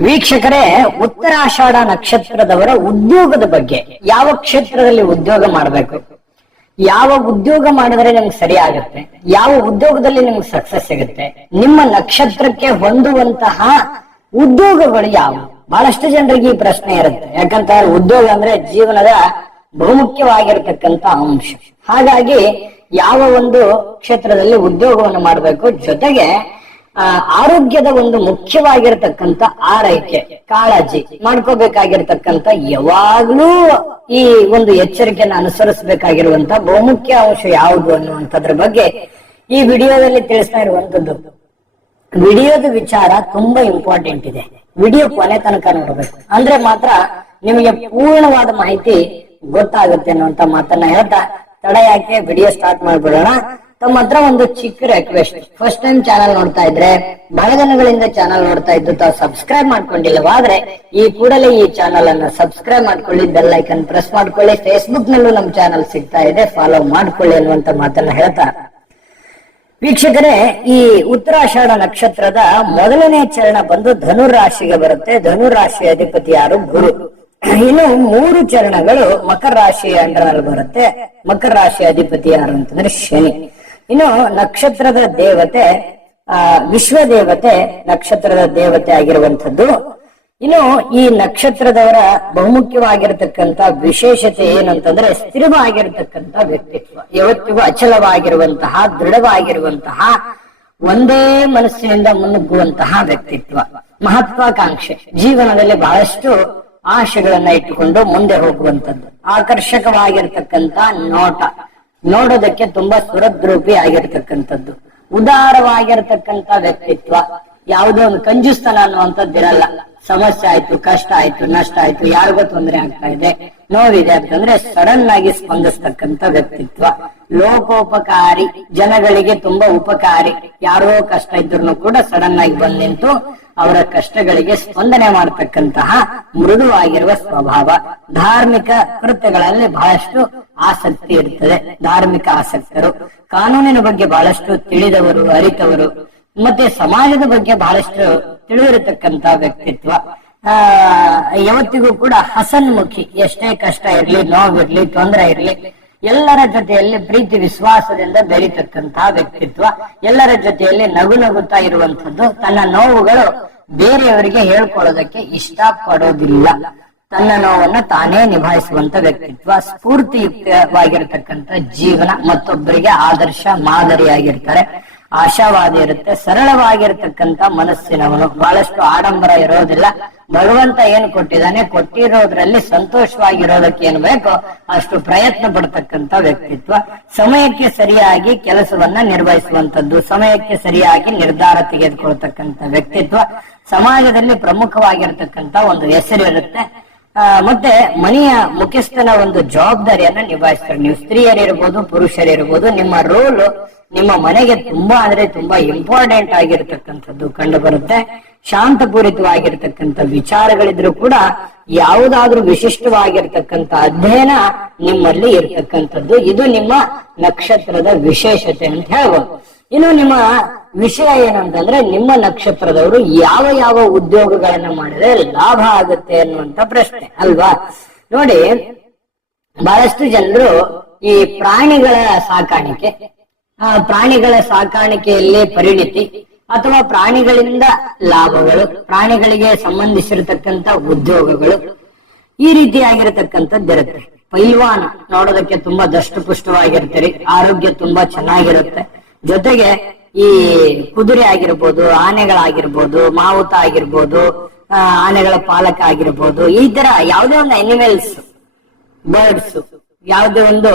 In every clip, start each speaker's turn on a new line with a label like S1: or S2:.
S1: ವೀಕ್ಷಕರೇ, ಉತ್ತರಾಷಾಢ ನಕ್ಷತ್ರದವರ ಉದ್ಯೋಗದ ಬಗ್ಗೆ ಯಾವ ಕ್ಷೇತ್ರದಲ್ಲಿ ಉದ್ಯೋಗ ಮಾಡಬೇಕು? ಯಾವ ಉದ್ಯೋಗ ಮಾಡಿದ್ರೆ ನಿಮ್ಗೆ ಸರಿ ಆಗುತ್ತೆ? ಯಾವ ಉದ್ಯೋಗದಲ್ಲಿ ನಿಮ್ಗೆ ಸಕ್ಸಸ್ ಸಿಗುತ್ತೆ? ನಿಮ್ಮ ನಕ್ಷತ್ರಕ್ಕೆ ಹೊಂದುವಂತಹ ಉದ್ಯೋಗಗಳು ಯಾವುವು ಬಹಳಷ್ಟು ಜನರಿಗೆ ಈ ಪ್ರಶ್ನೆ ಇರುತ್ತೆ. ಯಾಕಂತಂದ್ರೆ ಉದ್ಯೋಗ ಅಂದ್ರೆ ಜೀವನದ ಬಹುಮುಖ್ಯವಾಗಿರತಕ್ಕಂತ ಅಂಶ. ಹಾಗಾಗಿ ಯಾವ ಒಂದು ಕ್ಷೇತ್ರದಲ್ಲಿ ಉದ್ಯೋಗವನ್ನು ಮಾಡಬೇಕು? ಜೊತೆಗೆ ಆರೋಗ್ಯದ ಒಂದು ಮುಖ್ಯವಾಗಿರತಕ್ಕಂತ ಆರೈಕೆ, ಕಾಳಜಿ ಮಾಡ್ಕೋಬೇಕಾಗಿರ್ತಕ್ಕಂತ ಯಾವಾಗ್ಲೂ ಈ ಒಂದು ಎಚ್ಚರಿಕೆಯನ್ನು ಅನುಸರಿಸಬೇಕಾಗಿರುವಂತ ಬಹುಮುಖ್ಯ ಅಂಶ ಯಾವುದು ಅನ್ನುವಂಥದ್ರ ಬಗ್ಗೆ ಈ ವಿಡಿಯೋದಲ್ಲಿ ತಿಳಿಸ್ತಾ ಇರುವಂತದ್ದು ವಿಡಿಯೋದ ವಿಚಾರ ತುಂಬಾ ಇಂಪಾರ್ಟೆಂಟ್ ಇದೆ. ವಿಡಿಯೋ ಕೊನೆ ತನಕ ನೋಡಬೇಕು. ಅಂದ್ರೆ ಮಾತ್ರ ನಿಮಗೆ ಪೂರ್ಣವಾದ ಮಾಹಿತಿ ಗೊತ್ತಾಗುತ್ತೆ ಅನ್ನುವಂತ ಮಾತನ್ನ ಹೇಳ್ತಾ ತಡ ಯಾಕೆ ವಿಡಿಯೋ ಸ್ಟಾರ್ಟ್ ಮಾಡ್ಬಿಡೋಣ. ತಮ್ಮ ಹತ್ರ ಒಂದು ಚಿಕ್ಕ ರಿಕ್ವೆಸ್ಟ್ ಫಸ್ಟ್ ಟೈಮ್ ಚಾನಲ್ ನೋಡ್ತಾ ಇದ್ರೆ ಬಳಗನಗಳಿಂದ ಚಾನಲ್ ನೋಡ್ತಾ ಇದ್ದು ತಾವು ಸಬ್ಸ್ಕ್ರೈಬ್ ಮಾಡ್ಕೊಂಡಿಲ್ಲವಾದ್ರೆ, ಈ ಕೂಡಲೇ ಈ ಚಾನಲ್ ಅನ್ನ ಸಬ್ಸ್ಕ್ರೈಬ್ ಮಾಡ್ಕೊಳ್ಳಿ ಬೆಲ್ ಐಕನ್ ಪ್ರೆಸ್ ಮಾಡ್ಕೊಳ್ಳಿ. ಫೇಸ್ಬುಕ್ ನಲ್ಲೂ ನಮ್ ಚಾನಲ್ ಸಿಗ್ತಾ ಇದೆ ಫಾಲೋ ಮಾಡ್ಕೊಳ್ಳಿ ಅನ್ನುವಂತ ಮಾತನ್ನ ಹೇಳ್ತಾ. ವೀಕ್ಷಕರೇ, ಈ ಉತ್ತರಾಷಾಢ ನಕ್ಷತ್ರದ ಮೊದಲನೇ ಚರಣ ಬಂದು ಧನುರ್ ರಾಶಿಗೆ ಬರುತ್ತೆ. ಧನುರ್ ರಾಶಿ ಅಧಿಪತಿ ಯಾರು? ಗುರು. ಇನ್ನು ಮೂರು ಚರಣಗಳು ಮಕರ ರಾಶಿಯ ಅಂಡರ್ ಬರುತ್ತೆ. ಮಕರ ರಾಶಿ ಅಧಿಪತಿ ಯಾರು ಅಂತಂದ್ರೆ ಶನಿ. ಇನ್ನು ನಕ್ಷತ್ರದ ದೇವತೆ, ಆ ವಿಶ್ವ ದೇವತೆ ನಕ್ಷತ್ರದ ದೇವತೆ ಆಗಿರುವಂತದ್ದು ಇನ್ನು ಈ ನಕ್ಷತ್ರದವರ ಬಹುಮುಖ್ಯವಾಗಿರತಕ್ಕಂತ ವಿಶೇಷತೆ ಏನಂತಂದ್ರೆ ಸ್ಥಿರವಾಗಿರತಕ್ಕಂತ ವ್ಯಕ್ತಿತ್ವ. ಯಾವತ್ತಿಗೂ ಅಚಲವಾಗಿರುವಂತಹ, ದೃಢವಾಗಿರುವಂತಹ, ಒಂದೇ ಮನಸ್ಸಿನಿಂದ ಮುನ್ನುಗ್ಗುವಂತಹ ವ್ಯಕ್ತಿತ್ವ. ಮಹತ್ವಾಕಾಂಕ್ಷೆ. ಜೀವನದಲ್ಲಿ ಬಹಳಷ್ಟು ಆಶೆಗಳನ್ನ ಇಟ್ಟುಕೊಂಡು ಮುಂದೆ ಹೋಗುವಂತದ್ದು ಆಕರ್ಷಕವಾಗಿರ್ತಕ್ಕಂತ ನೋಟ. ನೋಡೋದಕ್ಕೆ ತುಂಬಾ ಸುರದ್ರೂಪಿ ಆಗಿರ್ತಕ್ಕಂಥದ್ದು. ಉದಾರವಾಗಿರ್ತಕ್ಕಂಥ ವ್ಯಕ್ತಿತ್ವ, ಯಾವುದೋ ಒಂದು ಕಂಜುಸ್ತನ ಅನ್ನುವಂಥದ್ದಿರಲ್ಲ ಸಮಸ್ಯೆ ಆಯ್ತು, ಕಷ್ಟ ಆಯ್ತು, ನಷ್ಟ ಆಯ್ತು, ಯಾರಿಗೋ ತೊಂದರೆ ಆಗ್ತಾ ಇದೆ. ನೋವಿದೆ ಅಂತಂದ್ರೆ ಸಡನ್ ಆಗಿ ಸ್ಪಂದಿಸ್ತಕ್ಕಂತ ವ್ಯಕ್ತಿತ್ವ. ಲೋಕೋಪಕಾರಿ, ಜನಗಳಿಗೆ ತುಂಬಾ ಉಪಕಾರಿ. ಯಾರೋ ಕಷ್ಟ ಇದ್ರು ಕೂಡ ಸಡನ್ ಆಗಿ ಬಂದ್ ನಿಂತು ಅವರ ಕಷ್ಟಗಳಿಗೆ ಸ್ಪಂದನೆ ಮಾಡತಕ್ಕಂತಹ ಮೃದುವಾಗಿರುವ ಸ್ವಭಾವ. ಧಾರ್ಮಿಕ ಕೃತ್ಯಗಳಲ್ಲಿ ಬಹಳಷ್ಟು ಆಸಕ್ತಿ ಇರ್ತದೆ, ಧಾರ್ಮಿಕ ಆಸಕ್ತರು. ಕಾನೂನಿನ ಬಗ್ಗೆ ಬಹಳಷ್ಟು ತಿಳಿದವರು, ಅರಿತವರು. ಮತ್ತೆ ಸಮಾಜದ ಬಗ್ಗೆ ಬಹಳಷ್ಟು ತಿಳಿದಿರತಕ್ಕಂತ ವ್ಯಕ್ತಿತ್ವ. ಆ, ಯಾವತ್ತಿಗೂ ಕೂಡ ಹಸನ್ಮುಖಿ, ಎಷ್ಟೇ ಕಷ್ಟ ಇರ್ಲಿ, ನೋವಿರ್ಲಿ, ತೊಂದರೆ ಇರ್ಲಿ ಎಲ್ಲರ ಜೊತೆಯಲ್ಲಿ ಪ್ರೀತಿ, ವಿಶ್ವಾಸದಿಂದ ಬೆಳೀತಕ್ಕಂತಹ ವ್ಯಕ್ತಿತ್ವ, ಎಲ್ಲರ ಜೊತೆಯಲ್ಲಿ ನಗು ನಗುತ್ತಾ ಇರುವಂತದ್ದು ತನ್ನ ನೋವುಗಳು ಬೇರೆಯವರಿಗೆ ಹೇಳ್ಕೊಳ್ಳೋದಕ್ಕೆ ಇಷ್ಟ ಪಡೋದಿಲ್ಲ ತನ್ನ ನೋವನ್ನು ತಾನೇ ನಿಭಾಯಿಸುವಂತ ವ್ಯಕ್ತಿತ್ವ ಸ್ಫೂರ್ತಿಯುಕ್ತವಾಗಿರತಕ್ಕಂತ ಜೀವನ ಮತ್ತೊಬ್ಬರಿಗೆ ಆದರ್ಶ ಮಾದರಿಯಾಗಿರ್ತಾರೆ. ಆಶಾವಾದಿ ಇರುತ್ತೆ ಸರಳವಾಗಿರತಕ್ಕಂತ ಮನಸ್ಸಿನವನು. ಬಹಳಷ್ಟು ಆಡಂಬರ ಇರೋದಿಲ್ಲ. ಭಗವಂತ ಏನು ಕೊಟ್ಟಿದ್ದಾನೆ? ಕೊಟ್ಟಿರೋದ್ರಲ್ಲಿ ಸಂತೋಷವಾಗಿರೋದಕ್ಕೆ ಏನ್ ಬೇಕೋ ಅಷ್ಟು ಪ್ರಯತ್ನ ಪಡ್ತಕ್ಕಂತ ವ್ಯಕ್ತಿತ್ವ. ಸಮಯಕ್ಕೆ ಸರಿಯಾಗಿ ಕೆಲಸವನ್ನ ನಿರ್ವಹಿಸುವಂತದ್ದು ಸಮಯಕ್ಕೆ ಸರಿಯಾಗಿ ನಿರ್ಧಾರ ತೆಗೆದುಕೊಳ್ತಕ್ಕಂತ ವ್ಯಕ್ತಿತ್ವ. ಸಮಾಜದಲ್ಲಿ ಪ್ರಮುಖವಾಗಿರ್ತಕ್ಕಂತ ಒಂದು ಹೆಸರಿರುತ್ತೆ ಆ, ಮತ್ತೆ ಮನೆಯ ಮುಖ್ಯಸ್ಥನ ಒಂದು ಜವಾಬ್ದಾರಿಯನ್ನ ನಿಭಾಯಿಸ್ತಾರೆ. ನೀವು ಸ್ತ್ರೀಯರಿರ್ಬೋದು, ಪುರುಷರಿರ್ಬೋದು, ನಿಮ್ಮ ರೋಲ್ ನಿಮ್ಮ ಮನೆಗೆ ತುಂಬಾ ಅಂದ್ರೆ ತುಂಬಾ ಇಂಪಾರ್ಟೆಂಟ್ ಆಗಿರ್ತಕ್ಕಂಥದ್ದು ಕಂಡು ಬರುತ್ತೆ ಶಾಂತಪೂರಿತವಾಗಿರ್ತಕ್ಕಂಥ ವಿಚಾರಗಳಿದ್ರು ಕೂಡ ಯಾವುದಾದ್ರೂ ವಿಶಿಷ್ಟವಾಗಿರ್ತಕ್ಕಂಥ ಅಧ್ಯಯನ ನಿಮ್ಮಲ್ಲಿ ಇರ್ತಕ್ಕಂಥದ್ದು. ಇದು ನಿಮ್ಮ ನಕ್ಷತ್ರದ ವಿಶೇಷತೆ ಅಂತ ಹೇಳ್ಬೋದು. ಇನ್ನು ನಿಮ್ಮ ವಿಷಯ ಏನಂತಂದ್ರೆ ನಿಮ್ಮ ನಕ್ಷತ್ರದವರು ಯಾವ ಯಾವ ಉದ್ಯೋಗಗಳನ್ನ ಮಾಡಿದ್ರೆ ಲಾಭ ಆಗುತ್ತೆ ಅನ್ನುವಂತ ಪ್ರಶ್ನೆ, ಅಲ್ವಾ? ನೋಡಿ, ಬಹಳಷ್ಟು ಜನರು ಈ ಪ್ರಾಣಿಗಳ ಸಾಕಾಣಿಕೆ, ಆ ಪ್ರಾಣಿಗಳ ಸಾಕಾಣಿಕೆಯಲ್ಲಿ ಪರಿಣಿತಿ ಅಥವಾ ಪ್ರಾಣಿಗಳಿಂದ ಲಾಭಗಳು, ಪ್ರಾಣಿಗಳಿಗೆ ಸಂಬಂಧಿಸಿರತಕ್ಕಂತ ಉದ್ಯೋಗಗಳು ಈ ರೀತಿಯಾಗಿರತಕ್ಕಂಥದ್ದಿರುತ್ತೆ ಪೈಲ್ವಾನ ನೋಡೋದಕ್ಕೆ ತುಂಬಾ ದಷ್ಟಪುಷ್ಟವಾಗಿರ್ತೀರಿ, ಆರೋಗ್ಯ ತುಂಬಾ ಚೆನ್ನಾಗಿರುತ್ತೆ. ಜೊತೆಗೆ ಈ ಕುದುರೆ ಆಗಿರ್ಬೋದು, ಆನೆಗಳಾಗಿರ್ಬೋದು, ಮಾವುತ ಆಗಿರ್ಬೋದು ಆನೆಗಳ ಪಾಲಕ ಆಗಿರ್ಬೋದು, ಈ ತರ ಯಾವುದೇ ಒಂದು ಅನಿಮಲ್ಸ್ ಬರ್ಡ್ಸ್ ಯಾವುದೇ ಒಂದು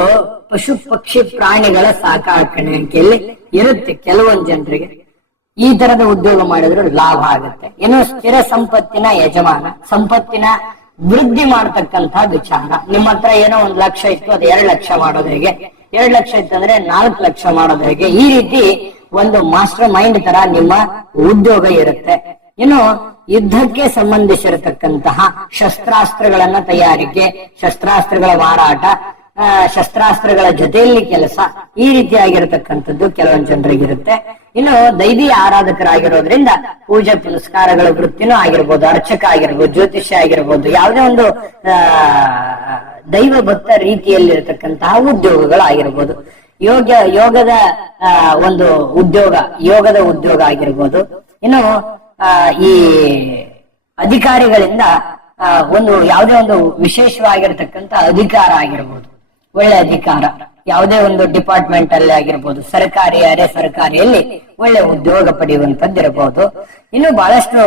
S1: ಪಶು ಪಕ್ಷಿ ಪ್ರಾಣಿಗಳ ಸಾಕಾಣಿಕೆಯಲ್ಲಿ ಇರುತ್ತೆ ಕೆಲವೊಂದು ಜನರಿಗೆ. ಈ ತರದ ಉದ್ಯೋಗ ಮಾಡಿದ್ರೆ ಲಾಭ ಆಗುತ್ತೆ. ಏನು ಸ್ಥಿರ ಸಂಪತ್ತಿನ ಯಜಮಾನ, ಸಂಪತ್ತಿನ ವೃದ್ಧಿ ಮಾಡತಕ್ಕಂತ ವಿಚಾರ. ನಿಮ್ಮ ಹತ್ರ ಏನೋ ಒಂದ್ ಲಕ್ಷ ಇತ್ತು, ಅದು ಎರಡ್ ಲಕ್ಷ ಮಾಡೋದು ಹೇಗೆ? ಎರಡ್ ಲಕ್ಷ ಇತ್ತಂದ್ರೆ ನಾಲ್ಕು ಲಕ್ಷ ಮಾಡೋದು ಈ ರೀತಿ ಒಂದು ಮಾಸ್ಟರ್ ಮೈಂಡ್ ತರ ನಿಮ್ಮ ಉದ್ಯೋಗ ಇರುತ್ತೆ. ಇನ್ನು ಯುದ್ಧಕ್ಕೆ ಸಂಬಂಧಿಸಿರತಕ್ಕಂತಹ ಶಸ್ತ್ರಾಸ್ತ್ರಗಳನ್ನ ತಯಾರಿಕೆ, ಶಸ್ತ್ರಾಸ್ತ್ರಗಳ ಮಾರಾಟ ಶಸ್ತ್ರಾಸ್ತ್ರಗಳ ಜೊತೆಯಲ್ಲಿ ಕೆಲಸ ಈ ರೀತಿಯಾಗಿರತಕ್ಕಂಥದ್ದು ಕೆಲವೊಂದು ಜನರಿಗಿರುತ್ತೆ. ಇನ್ನು ದೈವಿ ಆರಾಧಕರಾಗಿರೋದ್ರಿಂದ ಪೂಜೆ ಪುನಸ್ಕಾರಗಳ ವೃತ್ತಿನೂ ಆಗಿರ್ಬೋದು, ಅರ್ಚಕ ಆಗಿರ್ಬೋದು, ಜ್ಯೋತಿಷ್ಯ ಆಗಿರ್ಬೋದು, ಯಾವುದೇ ಒಂದು, ಆ ದೈವ ಭಕ್ತ ರೀತಿಯಲ್ಲಿರತಕ್ಕಂತಹ ಉದ್ಯೋಗಗಳಾಗಿರ್ಬೋದು ಯೋಗ ಯೋಗದ ಒಂದು ಉದ್ಯೋಗ, ಯೋಗದ ಉದ್ಯೋಗ ಆಗಿರ್ಬೋದು. ಇನ್ನು ಈ ಅಧಿಕಾರಿಗಳಿಂದ ಒಂದು ಯಾವುದೇ ಒಂದು ವಿಶೇಷವಾಗಿರ್ತಕ್ಕಂಥ ಅಧಿಕಾರ ಆಗಿರ್ಬೋದು. ಒಳ್ಳೆ ಅಧಿಕಾರ. ಯಾವುದೇ ಒಂದು ಡಿಪಾರ್ಟ್ಮೆಂಟ್ ಅಲ್ಲಿ ಆಗಿರ್ಬೋದು, ಸರ್ಕಾರಿ, ಅರೆ ಸರ್ಕಾರಿಯಲ್ಲಿ ಒಳ್ಳೆ ಉದ್ಯೋಗ ಪಡೆಯುವಂತದ್ದಿರಬಹುದು ಇನ್ನು ಬಹಳಷ್ಟು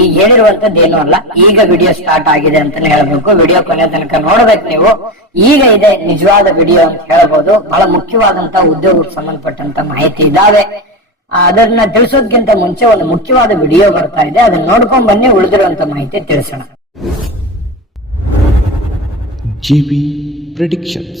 S1: ಈ ಹೇಳಿರುವಂತದ್ದು ಏನು ಅಲ್ಲ. ಈಗ ವಿಡಿಯೋ ಸ್ಟಾರ್ಟ್ ಆಗಿದೆ ಅಂತಾನೆ ಹೇಳ್ಬೇಕು. ವಿಡಿಯೋ ಕೊನೆ ತನಕ ನೋಡ್ಬೇಕು ನೀವು. ಈಗ ಇದೆ ನಿಜವಾದ ವಿಡಿಯೋ ಅಂತ ಹೇಳ್ಬೋದು. ಬಹಳ ಮುಖ್ಯವಾದಂತ ಉದ್ಯೋಗಕ್ಕೆ ಸಂಬಂಧಪಟ್ಟಂತ ಮಾಹಿತಿ ಇದಾವೆ. ಅದನ್ನ ತಿಳಿಸೋದ್ಕಿಂತ ಮುಂಚೆ ಒಂದು ಮುಖ್ಯವಾದ ವಿಡಿಯೋ ಬರ್ತಾ ಇದೆ. ಅದನ್ನ ನೋಡ್ಕೊಂಡ್ ಬನ್ನಿ, ಉಳಿದಿರುವಂತ ಮಾಹಿತಿ ತಿಳಿಸೋಣ.
S2: ಜಿಬಿ Predictions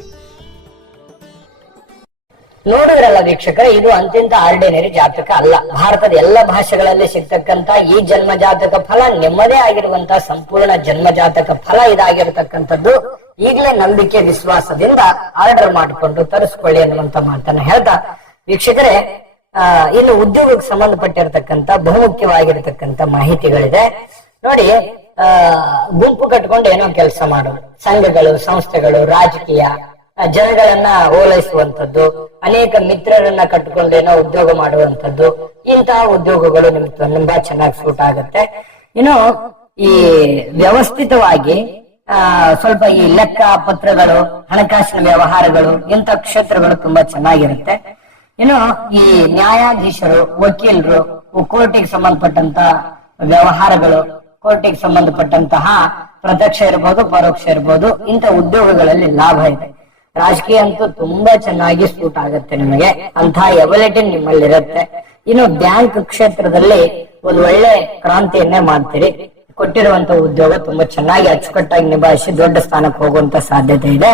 S1: ನೋಡಿದ್ರಲ್ಲ ವೀಕ್ಷಕರೇ ಇದು ಅಂತಿಂತ ಆರ್ಡಿನರಿ ಜಾತಕ ಅಲ್ಲ. ಭಾರತದ ಎಲ್ಲ ಭಾಷೆಗಳಲ್ಲಿ ಸಿಗ್ತಕ್ಕಂತ ಈ ಜನ್ಮ ಜಾತಕ ಫಲ ನಿಮ್ಮದೇ ಆಗಿರುವಂತಹ ಸಂಪೂರ್ಣ ಜನ್ಮ ಜಾತಕ ಫಲ ಇದಾಗಿರತಕ್ಕಂಥದ್ದು. ಈಗಲೇ ನಂಬಿಕೆ ವಿಶ್ವಾಸದಿಂದ ಆರ್ಡರ್ ಮಾಡಿಕೊಂಡು ತರಿಸ್ಕೊಳ್ಳಿ ಅನ್ನುವಂತ ಮಾತನ್ನ ಹೇಳ್ತಾ ವೀಕ್ಷಕರೇ ಆ, ಇನ್ನು ಉದ್ಯೋಗಕ್ಕೆ ಸಂಬಂಧಪಟ್ಟಿರತಕ್ಕಂತ ಬಹುಮುಖ್ಯವಾಗಿರತಕ್ಕಂತ ಮಾಹಿತಿಗಳಿದೆ. ನೋಡಿ ಆ ಗುಂಪು ಕಟ್ಕೊಂಡು ಏನೋ ಕೆಲಸ ಮಾಡೋದು. ಸಂಘಗಳು ಸಂಸ್ಥೆಗಳು ರಾಜಕೀಯ ಜನಗಳನ್ನ ಓಲೈಸುವಂತದ್ದು ಅನೇಕ ಮಿತ್ರರನ್ನ ಕಟ್ಟಿಕೊಂಡೇನೋ ಉದ್ಯೋಗ ಮಾಡುವಂತದ್ದು ಇಂತಹ ಉದ್ಯೋಗಗಳು ನಿಮ್ಗೆ ತುಂಬಾ ಚೆನ್ನಾಗಿ ಸೂಟ್ ಆಗುತ್ತೆ. ಇನ್ನು ಈ ವ್ಯವಸ್ಥಿತವಾಗಿ, ಆ, ಸ್ವಲ್ಪ ಈ ಲೆಕ್ಕ ಪತ್ರಗಳು, ಹಣಕಾಸಿನ ವ್ಯವಹಾರಗಳು, ಇಂಥ ಕ್ಷೇತ್ರಗಳು ತುಂಬಾ ಚೆನ್ನಾಗಿರುತ್ತೆ. ಇನ್ನು ಈ ನ್ಯಾಯಾಧೀಶರು, ವಕೀಲರು, ಕೋರ್ಟಿಗೆ ಸಂಬಂಧಪಟ್ಟಂತ ವ್ಯವಹಾರಗಳು, ಕೋರ್ಟಿಗೆ ಸಂಬಂಧಪಟ್ಟಂತಹ ಪ್ರತ್ಯಕ್ಷ ಇರಬಹುದು ಪರೋಕ್ಷ ಇರ್ಬೋದು, ಇಂಥ ಉದ್ಯೋಗಗಳಲ್ಲಿ ಲಾಭ ಇದೆ. ರಾಜಕೀಯ ಅಂತೂ ತುಂಬಾ ಚೆನ್ನಾಗಿ ಸೂಟ್ ಆಗುತ್ತೆ ನಿಮಗೆ. ಅಂತ ಎಬಿಲಿಟಿ ನಿಮ್ಮಲ್ಲಿರುತ್ತೆ. ಇನ್ನು ಬ್ಯಾಂಕ್ ಕ್ಷೇತ್ರದಲ್ಲಿ ಒಂದು ಒಳ್ಳೆ ಕ್ರಾಂತಿಯನ್ನೇ ಮಾಡ್ತೀರಿ. ಕೊಟ್ಟಿರುವಂತ ಉದ್ಯೋಗ ತುಂಬಾ ಚೆನ್ನಾಗಿ ಅಚ್ಚುಕಟ್ಟಾಗಿ ನಿಭಾಯಿಸಿ ದೊಡ್ಡ ಸ್ಥಾನಕ್ಕೆ ಹೋಗುವಂತ ಸಾಧ್ಯತೆ ಇದೆ.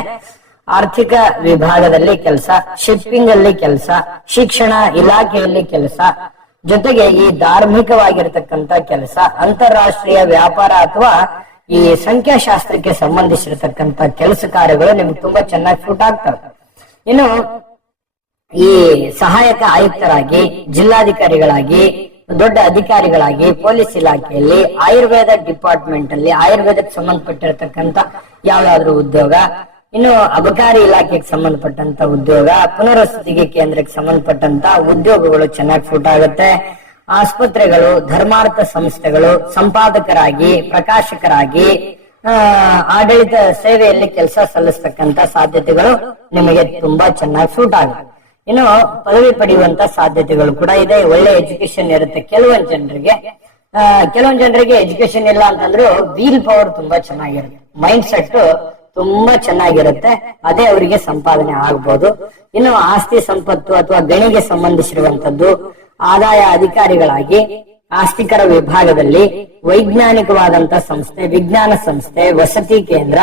S1: ಆರ್ಥಿಕ ವಿಭಾಗದಲ್ಲಿ ಕೆಲಸ, ಶಿಪ್ಪಿಂಗ್ ಅಲ್ಲಿ ಕೆಲಸ, ಶಿಕ್ಷಣ ಇಲಾಖೆಯಲ್ಲಿ ಕೆಲಸ, ಜೊತೆಗೆ ಈ ಧಾರ್ಮಿಕವಾಗಿರ್ತಕ್ಕಂತ ಕೆಲಸ, ಅಂತಾರಾಷ್ಟ್ರೀಯ ವ್ಯಾಪಾರ ಅಥವಾ ಈ ಸಂಖ್ಯಾಶಾಸ್ತ್ರಕ್ಕೆ ಸಂಬಂಧಿಸಿರತಕ್ಕಂತ ಕೆಲಸ ಕಾರ್ಯಗಳು ನಿಮ್ಗೆ ತುಂಬಾ ಚೆನ್ನಾಗಿ ಸೂಟ್ ಆಗ್ತವೆ. ಇನ್ನು ಈ ಸಹಾಯಕ ಆಯುಕ್ತರಾಗಿ, ಜಿಲ್ಲಾಧಿಕಾರಿಗಳಾಗಿ, ದೊಡ್ಡ ಅಧಿಕಾರಿಗಳಾಗಿ ಪೊಲೀಸ್ ಇಲಾಖೆಯಲ್ಲಿ, ಆಯುರ್ವೇದ ಡಿಪಾರ್ಟ್ಮೆಂಟ್ ಅಲ್ಲಿ ಆಯುರ್ವೇದಕ್ಕೆ ಸಂಬಂಧಪಟ್ಟಿರತಕ್ಕಂತ ಯಾವ್ದಾದ್ರು ಉದ್ಯೋಗ, ಇನ್ನು ಅಬಕಾರಿ ಇಲಾಖೆಗೆ ಸಂಬಂಧಪಟ್ಟಂತ ಉದ್ಯೋಗ, ಪುನರ್ವಸತಿಗೆ ಕೇಂದ್ರಕ್ಕೆ ಸಂಬಂಧಪಟ್ಟಂತ ಉದ್ಯೋಗಗಳು ಚೆನ್ನಾಗಿ ಸೂಟ್ ಆಗುತ್ತೆ. ಆಸ್ಪತ್ರೆಗಳು, ಧರ್ಮಾರ್ಥ ಸಂಸ್ಥೆಗಳು, ಸಂಪಾದಕರಾಗಿ, ಪ್ರಕಾಶಕರಾಗಿ ಆಡಳಿತ ಸೇವೆಯಲ್ಲಿ ಕೆಲಸ ಸಲ್ಲಿಸ್ತಕ್ಕಂತ ಸಾಧ್ಯತೆಗಳು ನಿಮಗೆ ತುಂಬಾ ಚೆನ್ನಾಗಿ ಸೂಟ್ ಆಗುತ್ತೆ. ಇನ್ನು ಪದವಿ ಪಡೆಯುವಂತ ಸಾಧ್ಯತೆಗಳು ಕೂಡ ಇದೆ. ಒಳ್ಳೆ ಎಜುಕೇಶನ್ ಇರುತ್ತೆ ಕೆಲವೊಂದ್ ಜನರಿಗೆ. ಕೆಲವೊಂದು ಜನರಿಗೆ ಎಜುಕೇಶನ್ ಇಲ್ಲ ಅಂತಂದ್ರು ವೀಲ್ ಪವರ್ ತುಂಬಾ ಚೆನ್ನಾಗಿರುತ್ತೆ. ಮೈಂಡ್ ಸೆಟ್ ತುಂಬಾ ಚೆನ್ನಾಗಿರುತ್ತೆ. ಅದೇ ಅವರಿಗೆ ಸಂಪಾದನೆ ಆಗ್ಬೋದು. ಇನ್ನು ಆಸ್ತಿ ಸಂಪತ್ತು ಅಥವಾ ಗಣಿಗೆ ಸಂಬಂಧಿಸಿರುವಂತದ್ದು ಆದಾಯ ಅಧಿಕಾರಿಗಳಾಗಿ ಆಸ್ತಿಕರ ವಿಭಾಗದಲ್ಲಿ ವೈಜ್ಞಾನಿಕವಾದಂತ ಸಂಸ್ಥೆ, ವಿಜ್ಞಾನ ಸಂಸ್ಥೆ, ವಸತಿ ಕೇಂದ್ರ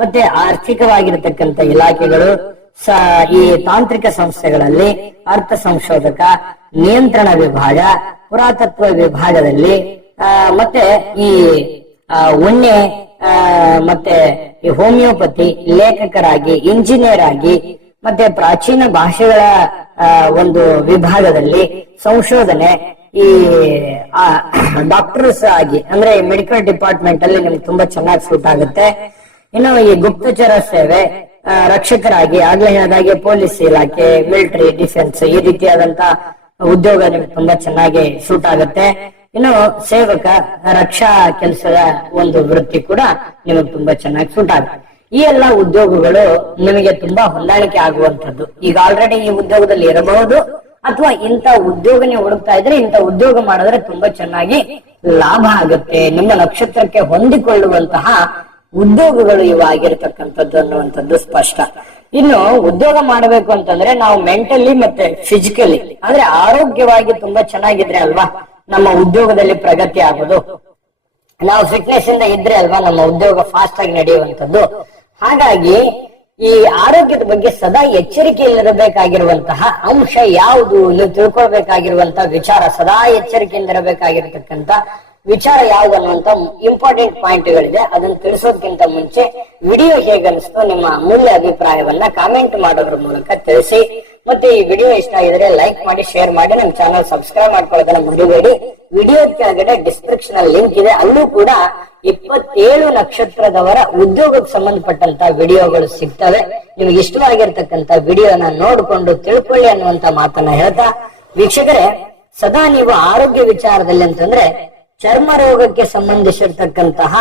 S1: ಮತ್ತೆ ಆರ್ಥಿಕವಾಗಿರತಕ್ಕಂತ ಇಲಾಖೆಗಳು ಈ ತಾಂತ್ರಿಕ ಸಂಸ್ಥೆಗಳಲ್ಲಿ ಅರ್ಥ ಸಂಶೋಧಕ, ನಿಯಂತ್ರಣ ವಿಭಾಗ, ಪುರಾತತ್ವ ವಿಭಾಗದಲ್ಲಿ ಮತ್ತೆ ಈ ಉಣ್ಣೆ ಮತ್ತೆ ಈ ಹೋಮಿಯೋಪತಿ ಲೇಖಕರಾಗಿ ಇಂಜಿನಿಯರ್ ಆಗಿ, ಮತ್ತೆ ಪ್ರಾಚೀನ ಭಾಷೆಗಳ ಒಂದು ವಿಭಾಗದಲ್ಲಿ ಸಂಶೋಧನೆ ಈ ಡಾಕ್ಟರ್ಸ್ ಆಗಿ, ಅಂದ್ರೆ ಮೆಡಿಕಲ್ ಡಿಪಾರ್ಟ್ಮೆಂಟ್ ಅಲ್ಲಿ ನಿಮ್ಗೆ ತುಂಬಾ ಚೆನ್ನಾಗಿ ಸೂಟ್ ಆಗುತ್ತೆ. ಇನ್ನು ಈ ಗುಪ್ತಚರ ಸೇವೆ ರಕ್ಷಕರಾಗಿ ಆಗ್ಲೇ ಹೇಳಿದಾಗೆ ಪೊಲೀಸ್ ಇಲಾಖೆ ಮಿಲಿಟರಿ ಡಿಫೆನ್ಸ್ ಈ ರೀತಿಯಾದಂತ ಉದ್ಯೋಗ ನಿಮ್ಗೆ ತುಂಬಾ ಚೆನ್ನಾಗಿ ಸೂಟ್ ಆಗುತ್ತೆ. ಇನ್ನು ಸೇವಕ, ರಕ್ಷಾ ಕೆಲಸದ ಒಂದು ವೃತ್ತಿ ಕೂಡ ನಿಮಗೆ ತುಂಬಾ ಚೆನ್ನಾಗಿ ಸೂಟ್ ಆಗುತ್ತೆ. ಈ ಎಲ್ಲಾ ಉದ್ಯೋಗಗಳು ನಿಮಗೆ ತುಂಬಾ ಹೊಂದಾಣಿಕೆ ಆಗುವಂತದ್ದು ಈಗ ಆಲ್ರೆಡಿ ಈ ಉದ್ಯೋಗದಲ್ಲಿ ಇರಬಹುದು, ಅಥವಾ ಇಂಥ ಉದ್ಯೋಗ ನೀವು ಹುಡುಕ್ತಾ ಇದ್ರೆ ಇಂಥ ಉದ್ಯೋಗ ಮಾಡಿದ್ರೆ ತುಂಬಾ ಚೆನ್ನಾಗಿ ಲಾಭ ಆಗುತ್ತೆ. ನಿಮ್ಮ ನಕ್ಷತ್ರಕ್ಕೆ ಹೊಂದಿಕೊಳ್ಳುವಂತಹ ಉದ್ಯೋಗಗಳು ಇವು ಆಗಿರ್ತಕ್ಕಂಥದ್ದು ಅನ್ನುವಂಥದ್ದು ಸ್ಪಷ್ಟ. ಇನ್ನು ಉದ್ಯೋಗ ಮಾಡಬೇಕು ಅಂತಂದ್ರೆ ನಾವು ಮೆಂಟಲಿ ಮತ್ತೆ ಫಿಸಿಕಲಿ ಅಂದ್ರೆ ಆರೋಗ್ಯವಾಗಿ ತುಂಬಾ ಚೆನ್ನಾಗಿದ್ರೆ ಅಲ್ವಾ? ನಮ್ಮ ಉದ್ಯೋಗದಲ್ಲಿ ಪ್ರಗತಿ ಆಗೋದು. ನಾವು ಫಿಟ್ನೆಸ್ ಇಂದ ಇದ್ರೆ ಅಲ್ವಾ, ನಮ್ಮ ಉದ್ಯೋಗ ಫಾಸ್ಟ್ ಆಗಿ ನಡೆಯುವಂತದ್ದು ಹಾಗಾಗಿ ಈ ಆರೋಗ್ಯದ ಬಗ್ಗೆ ಸದಾ ಎಚ್ಚರಿಕೆಯಲ್ಲಿರಬೇಕಾಗಿರುವಂತಹ ಅಂಶ ಯಾವುದು ತಿಳ್ಕೊಳ್ಬೇಕಾಗಿರುವಂತಹ ವಿಚಾರ ಸದಾ ಎಚ್ಚರಿಕೆಯಿಂದ ಇರಬೇಕಾಗಿರ್ತಕ್ಕಂತ ವಿಚಾರ ಯಾವ್ದು ಅನ್ನುವಂತ ಇಂಪಾರ್ಟೆಂಟ್ ಪಾಯಿಂಟ್ಗಳಿದೆ ಅದನ್ನ ತಿಳಿಸೋದಕ್ಕಿಂತ ಮುಂಚೆ ವಿಡಿಯೋ ಹೇಗನ್ನಿಸ್ತು ನಿಮ್ಮ ಅಮೂಲ್ಯ ಅಭಿಪ್ರಾಯವನ್ನ ಕಾಮೆಂಟ್ ಮಾಡೋದ್ರ ಮೂಲಕ ತಿಳಿಸಿ. ಮತ್ತೆ ಈ ವಿಡಿಯೋ ಇಷ್ಟ ಆಗಿದ್ರೆ ಲೈಕ್ ಮಾಡಿ ಶೇರ್ ಮಾಡಿ, ನಮ್ಮ ಚಾನಲ್ ಸಬ್ಸ್ಕ್ರೈಬ್ ಮಾಡ್ಕೊಳ್ಳೋದನ್ನ ಮರಿಬೇಡಿ. ವಿಡಿಯೋ ಕೆಳಗಡೆ ಡಿಸ್ಕ್ರಿಪ್ಷನ್ ಅಲ್ಲಿ ಲಿಂಕ್ ಇದೆ. ಅಲ್ಲೂ ಕೂಡ ಇಪ್ಪತ್ತೇಳು ನಕ್ಷತ್ರದವರ ಉದ್ಯೋಗಕ್ಕೆ ಸಂಬಂಧಪಟ್ಟಂತ ವಿಡಿಯೋಗಳು ಸಿಗ್ತವೆ. ನಿಮಗೆ ಇಷ್ಟವಾಗಿರ್ತಕ್ಕಂತ ವಿಡಿಯೋನ ನೋಡಿಕೊಂಡು ತಿಳ್ಕೊಳ್ಳಿ ಅನ್ನುವಂತ ಮಾತನ್ನ ಹೇಳ್ತಾ, ವೀಕ್ಷಕರೇ, ಸದಾ ನೀವು ಆರೋಗ್ಯ ವಿಚಾರದಲ್ಲಿ ಅಂತಂದ್ರೆ ಚರ್ಮ ರೋಗಕ್ಕೆ ಸಂಬಂಧಿಸಿರ್ತಕ್ಕಂತಹ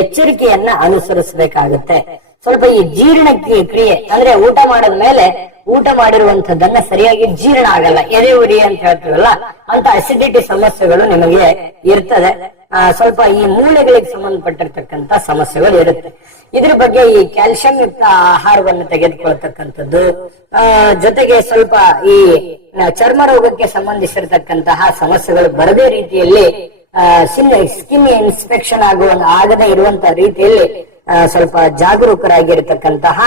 S1: ಎಚ್ಚರಿಕೆಯನ್ನ ಅನುಸರಿಸಬೇಕಾಗುತ್ತೆ. ಸ್ವಲ್ಪ ಈ ಜೀರ್ಣ ಕ್ರಿಯೆ ಅಂದ್ರೆ ಊಟ ಮಾಡಿದ ಮೇಲೆ ಊಟ ಮಾಡಿರುವಂತದ್ದನ್ನ ಸರಿಯಾಗಿ ಜೀರ್ಣ ಆಗಲ್ಲ ಎದೆ ಉರಿ ಅಂತ ಹೇಳ್ತೀವಲ್ಲ ಅಂತ ಅಸಿಡಿಟಿ ಸಮಸ್ಯೆಗಳು ನಿಮಗೆ ಇರ್ತದೆ. ಆ, ಸ್ವಲ್ಪ ಈ ಮೂಳೆಗಳಿಗೆ ಸಂಬಂಧಪಟ್ಟಿರ್ತಕ್ಕಂತ ಸಮಸ್ಯೆಗಳು ಇರುತ್ತೆ. ಇದ್ರ ಬಗ್ಗೆ ಈ ಕ್ಯಾಲ್ಸಿಯಂ ಯುಕ್ತ ಆಹಾರವನ್ನು ತೆಗೆದುಕೊಳ್ತಕ್ಕಂಥದ್ದು ಆ, ಜೊತೆಗೆ ಸ್ವಲ್ಪ ಈ ಚರ್ಮ ರೋಗಕ್ಕೆ ಸಂಬಂಧಿಸಿರ್ತಕ್ಕಂತಹ ಸಮಸ್ಯೆಗಳು ಬರದೇ ರೀತಿಯಲ್ಲಿ ಸ್ಕಿನ್ ಇನ್ಸ್ಪೆಕ್ಷನ್ ಆಗುವ ಆಗದೆ ಇರುವಂತ ರೀತಿಯಲ್ಲಿ ಸ್ವಲ್ಪ ಜಾಗರೂಕರಾಗಿರ್ತಕ್ಕಂತಹ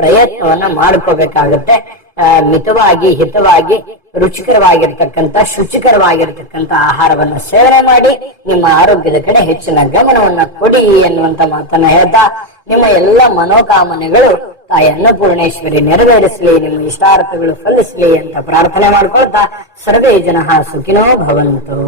S1: ಪ್ರಯತ್ನವನ್ನ ಮಾಡ್ಕೋಬೇಕಾಗುತ್ತೆ. ಮಿತವಾಗಿ, ಹಿತವಾಗಿ ರುಚಿಕರವಾಗಿರ್ತಕ್ಕಂತ ಶುಚಿಕರವಾಗಿರ್ತಕ್ಕಂತ ಆಹಾರವನ್ನ ಸೇವನೆ ಮಾಡಿ, ನಿಮ್ಮ ಆರೋಗ್ಯದ ಕಡೆ ಹೆಚ್ಚಿನ ಗಮನವನ್ನ ಕೊಡಿ ಎನ್ನುವಂತ ಮಾತನ್ನ ಹೇಳ್ತಾ, ನಿಮ್ಮ ಎಲ್ಲ ಮನೋಕಾಮನೆಗಳು ತಾಯಿ ಅನ್ನಪೂರ್ಣೇಶ್ವರಿ ನೆರವೇರಿಸಲಿ, ನಿಮ್ಮ ಇಷ್ಟಾರ್ಥಗಳು ಫಲಿಸಲಿ ಅಂತ ಪ್ರಾರ್ಥನೆ ಮಾಡ್ಕೊಳ್ತಾ, ಸರ್ವೇ ಜನ ಸುಖಿನೋ ಭವಂತು.